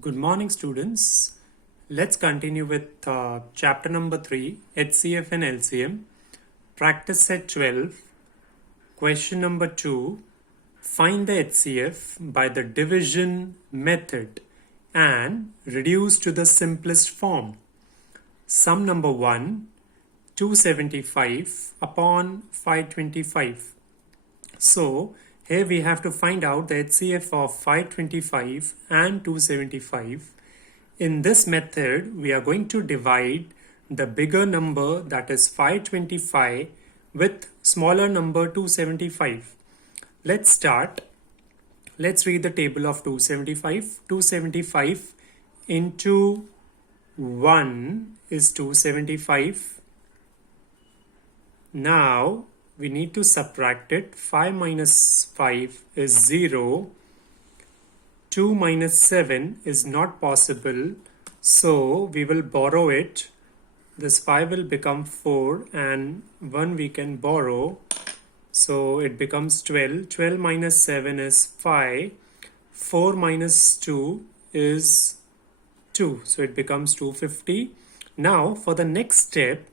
Good morning, students. Let's continue with chapter number 3, HCF and LCM. Practice set 12. Question number 2. Find the HCF by the division method and reduce to the simplest form. Sum number 1, 275 upon 525. So, here we have to find out the HCF of 525 and 275. In this method, we are going to divide the bigger number, that is 525, with smaller number 275. Let's start. Let's read the table of 275. 275 into 1 is 275. Now, we need to subtract it. 5 minus 5 is 0. 2 minus 7 is not possible. So we will borrow it. This 5 will become 4 and 1 we can borrow. So it becomes 12. 12 minus 7 is 5. 4 minus 2 is 2. So it becomes 250. Now for the next step,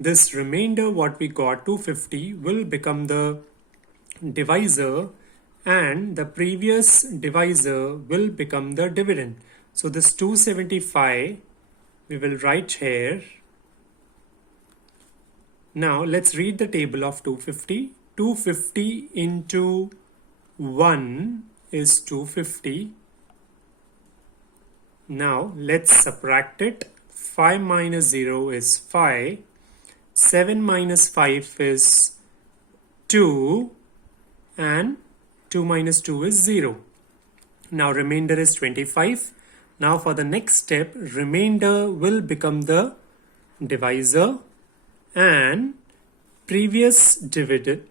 this remainder what we got 250 will become the divisor and the previous divisor will become the dividend. So this 275 we will write here. Now let's read the table of 250. 250 into 1 is 250. Now let's subtract it. 5 minus 0 is 5. 7 minus 5 is 2 and 2 minus 2 is 0. Now remainder is 25. Now for the next step, remainder will become the divisor and previous divisor,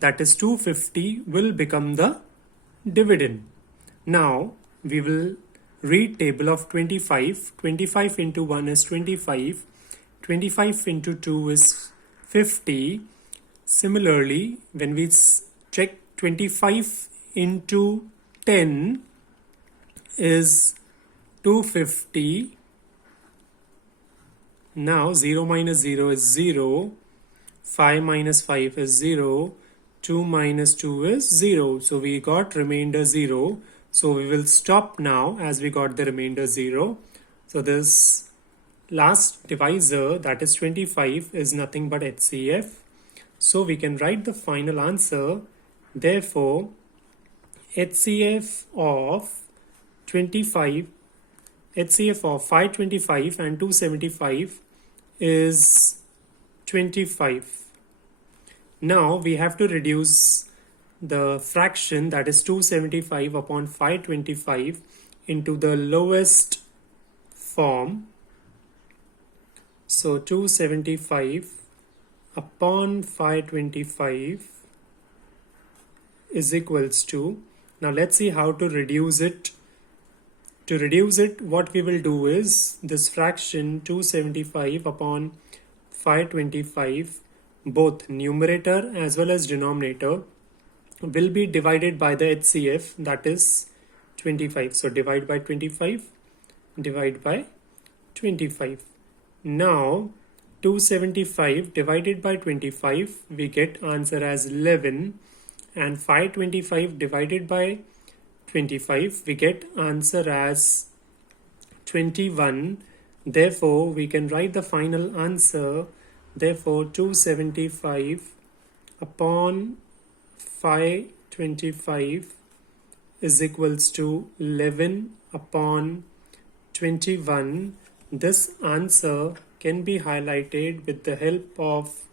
that is 250, will become the dividend. Now we will read table of 25. 25 into 1 is 25. 25 into 2 is 50. Similarly, when we check 25 into 10 is 250. Now 0 minus 0 is 0. 5 minus 5 is 0. 2 minus 2 is 0. So we got remainder 0. So we will stop now as we got the remainder 0. So this last divisor, that is 25, is nothing but HCF. So we can write the final answer. Therefore, HCF of 525 and 275 is 25. Now we have to reduce the fraction, that is 275 upon 525, into the lowest form. So 275 upon 525 is equals to, now let's see how to reduce it. To reduce it, what we will do is this fraction 275 upon 525, both numerator as well as denominator, will be divided by the HCF, that is 25. So divide by 25, divide by 25. Now 275 divided by 25, we get answer as 11, and 525 divided by 25, we get answer as 21. Therefore we can write the final answer. Therefore 275 upon 525 is equals to 11 upon 21. This answer can be highlighted with the help of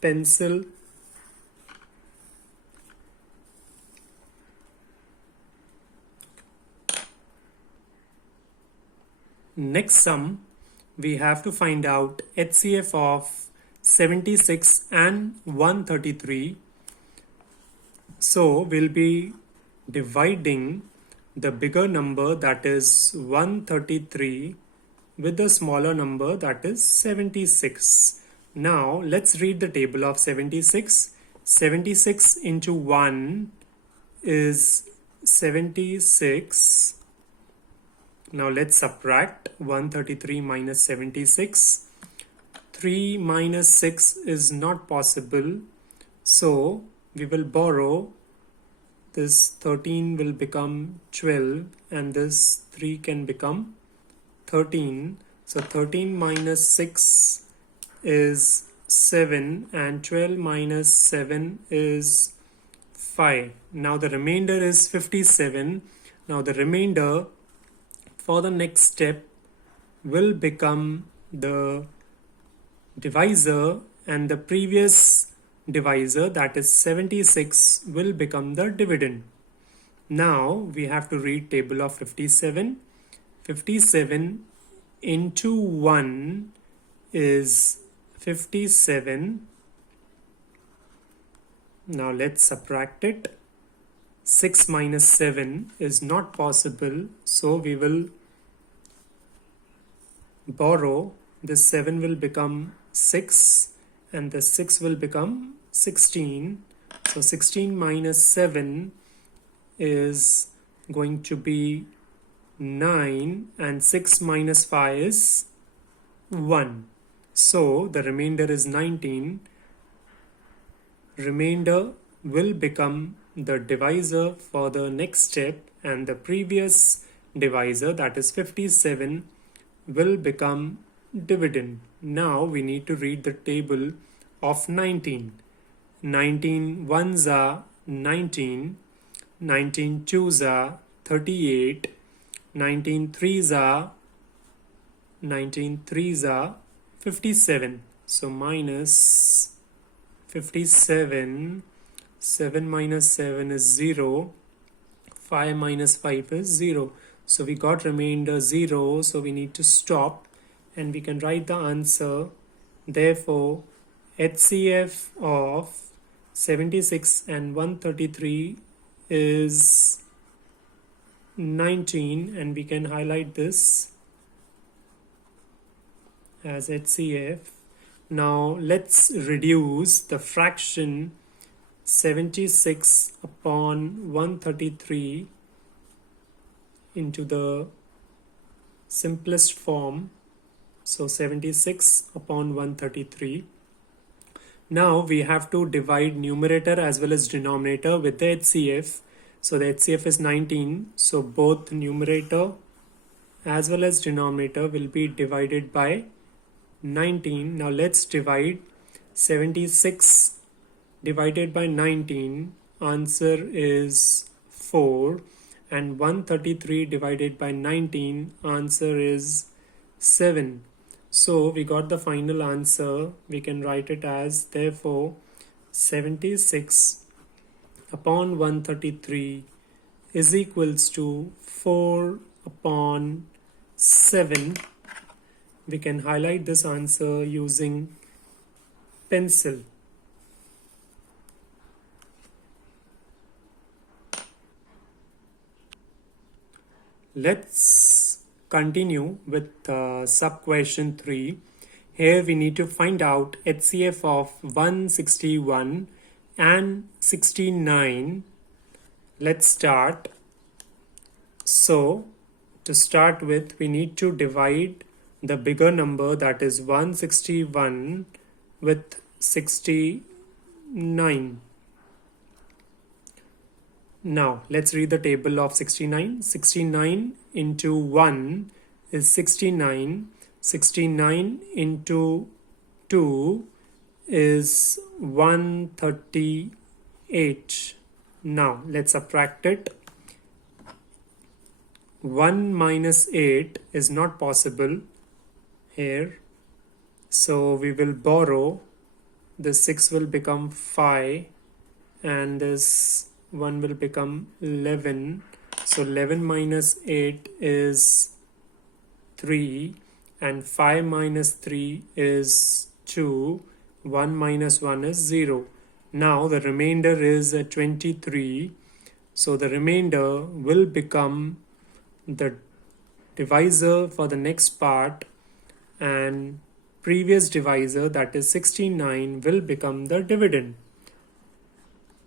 pencil. Next sum, we have to find out HCF of 76 and 133. So we'll be dividing the bigger number, that is 133, with the smaller number, that is 76. Now let's read the table of 76. 76 into 1 is 76. Now let's subtract 133 minus 76. 3 minus 6 is not possible, so we will borrow. This 13 will become 12 and this 3 can become 13. So 13 minus 6 is 7 and 12 minus 7 is 5. Now the remainder is 57. Now the remainder for the next step will become the divisor, and the previous divisor, that is 76, will become the dividend. Now we have to read table of 57. 57 into 1 is 57. Now let's subtract it. 6 minus 7 is not possible, so we will borrow. This 7 will become 6 and the 6 will become 16. So 16 minus 7 is going to be 9 and 6 minus 5 is 1. So the remainder is 19. Remainder will become the divisor for the next step, and the previous divisor, that is 57, will become dividend. Now we need to read the table of 19. 19 ones are 19, 19 twos are 38, 19 threes are 57. So minus 57, 7 minus 7 is 0, 5 minus 5 is 0. So we got remainder 0, so we need to stop and we can write the answer. Therefore, HCF of 76 and 133 is 19, and we can highlight this as HCF. Now let's reduce the fraction 76 upon 133 into the simplest form. So 76 upon 133. Now we have to divide numerator as well as denominator with the HCF. So the HCF is 19. So both numerator as well as denominator will be divided by 19. Now let's divide 76 divided by 19. Answer is 4. And 133 divided by 19. Answer is 7. So we got the final answer. We can write it as, therefore, 76 upon 133 is equals to 4 upon 7. We can highlight this answer using pencil. Let's continue with sub question 3. Here we need to find out HCF of 161 and 69. Let's start. So to start with, we need to divide the bigger number, that is 161, with 69. Now let's read the table of 69. 69 into 1 is 69. 69 into 2 is 138. Now let's subtract it. 1 minus 8 is not possible here. So we will borrow. This 6 will become 5 and this 1 will become 11. So 11 minus 8 is 3 and 5 minus 3 is 2. 1 minus 1 is 0. Now the remainder is 23. So the remainder will become the divisor for the next part, and previous divisor, that is 69, will become the dividend.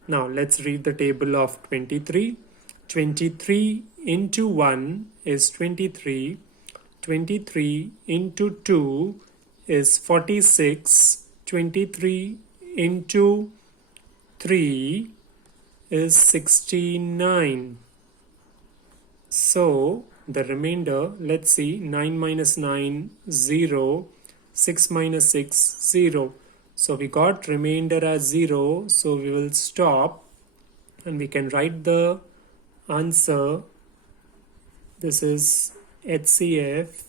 Now let's read the table of 23. 23 into 1 is 23. 23 into 2 is 46. 23 into 3 is 69. So the remainder, let's see, 9 minus 9, 0. 6 minus 6, 0. So we got remainder as 0. So we will stop and we can write the answer. This is HCF.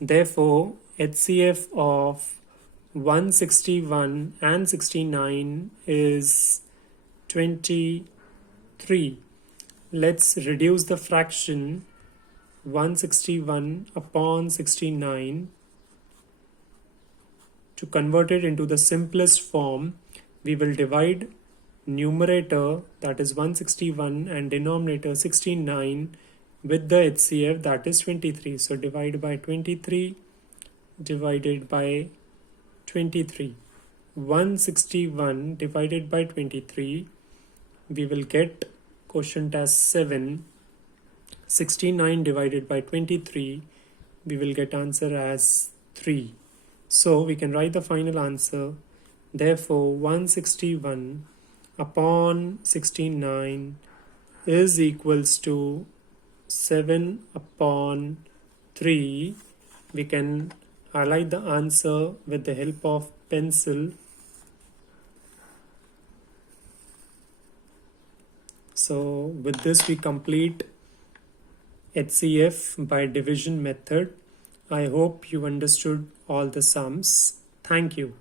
Therefore, HCF of 161 and 69 is 23. Let's reduce the fraction 161 upon 69. To convert it into the simplest form, we will divide numerator, that is 161, and denominator 69 with the HCF, that is 23. So divide by 23 divided by 23. 161 divided by 23, we will get quotient as 7. 69 divided by 23, we will get answer as 3. So we can write the final answer. Therefore, 161 upon 69 is equals to 7 upon 3. We can highlight the answer with the help of pencil. So with this we complete HCF by division method. I hope you understood all the sums. Thank you.